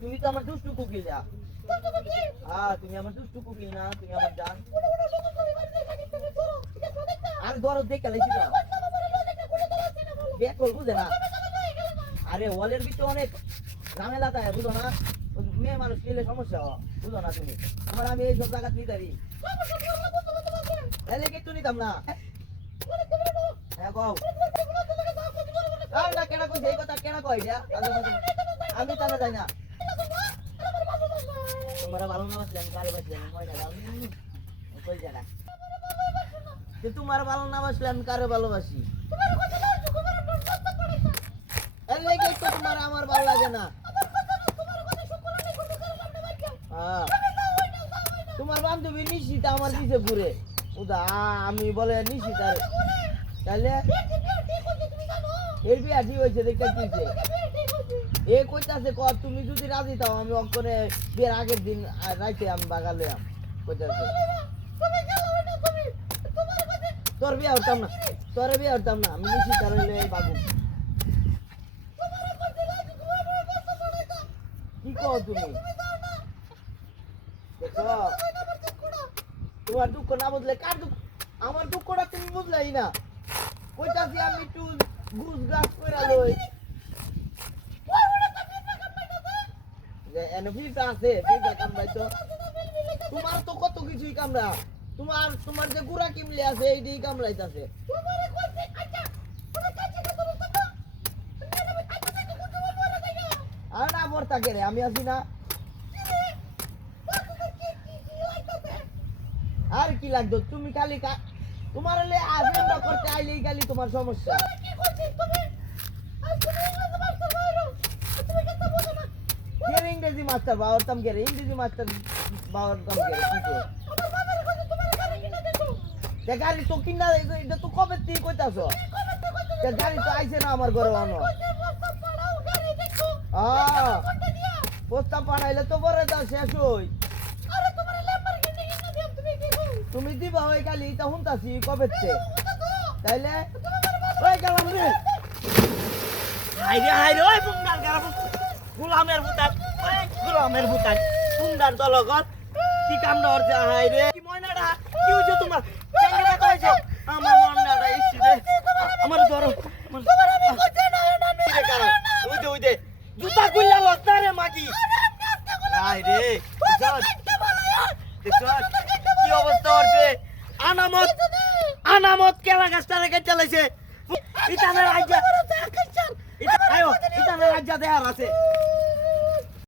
তুমি তো আমার দুষ্টু কুকিল না। তুমি আমার দুষ্টু কুকিল না, তুমি আমার জান। আর ধরো দেখে তো। কে বুঝে না। আরে, ওয়ালের ভিতরে অনেক ঝামেলা থাকে বুঝো না। মেয়ে মানুষ পেলে সমস্যা বুঝো না তুমি। আমার আমি এইসব জায়গা নিতে পারি। তাহলে একটু নিতাম না? হ্যাঁ কও আর না কেন কই এই কথা কেন কই এটা আমি তাহলে যাই না। তোমরা ভালো কই তোমার ভালো না বাসলে, আমি কারে ভালোবাসি? তোমার আমার ভালো লাগে না। হ্যাঁ। তোমার বান্ধবী নিশিতা আমার দিছে ঘুরে। উদা, আমি বলে নিশিতা তাহলে হয়েছে এ কইতাছে ক তুমি যদি রাজি তাও আমি অঙ্কনে বিয়ের আগের দিন রাইতে আমি, বাগালে আম তোর হতাম না, তোর হতাম না, আমি বাবু। কি কও তুমি? তোমার দুঃখ না বুঝলে কার দুঃখ? আমার দুঃখটা তুমি বুঝলাই না। কইতাছি আমি একটু ঘুষ গাছ করে লই। যে এনে ফিরটা আছে ফিরটা কামড়াই তো তোমার তো কত তোমার তোমার যে গুড়া আছে এইটাই কামড়াইতাছে। আর না বর্তা রে, আমি আছি না। আর কি লাগতো? তুমি খালি তোমার হলে আজেন্ডা করতে আইলেই খালি তোমার সমস্যা। কে রে ইংরেজি মাস্টার? বাবার তাম কে ইংরেজি মাস্টার তাম কে কি কই? তে। গাড়ি তো কিনা এটা তো কবে তুই কইতাছ? তে গাড়ি তো আইছে না আমার ঘরে আহ প্রস্তাব পাঠাইলে তো পরে তা শেষ হই। তুমি দিবা ওই কালি তা হুনতাছি কবে তাইলে? ওই গেলাম রে। হাইরে হাইরে ওই পুঙ্গার গারা গুলামের ভুতান ওই গুলামের ভুতান পুঙ্গার দলগত। কি কাম ধরছে হাইরে? কি ময়নাটা? কি হইছে তোমার? চেঙ্গা কইছে? আমার মনটা ইসি রে। আমার ধরো আমার কি রে কারণ? ওই দে ওই দে জুতা কইলা লস্তা রে মাগি। হাইরে দেখছ? অবস্থা হচ্ছে। আনামত আনামত কেলা গাছটা রেখে চালাইছে। ইতানের রাজ্য ইতানের রাজ্য দেয়ার আছে।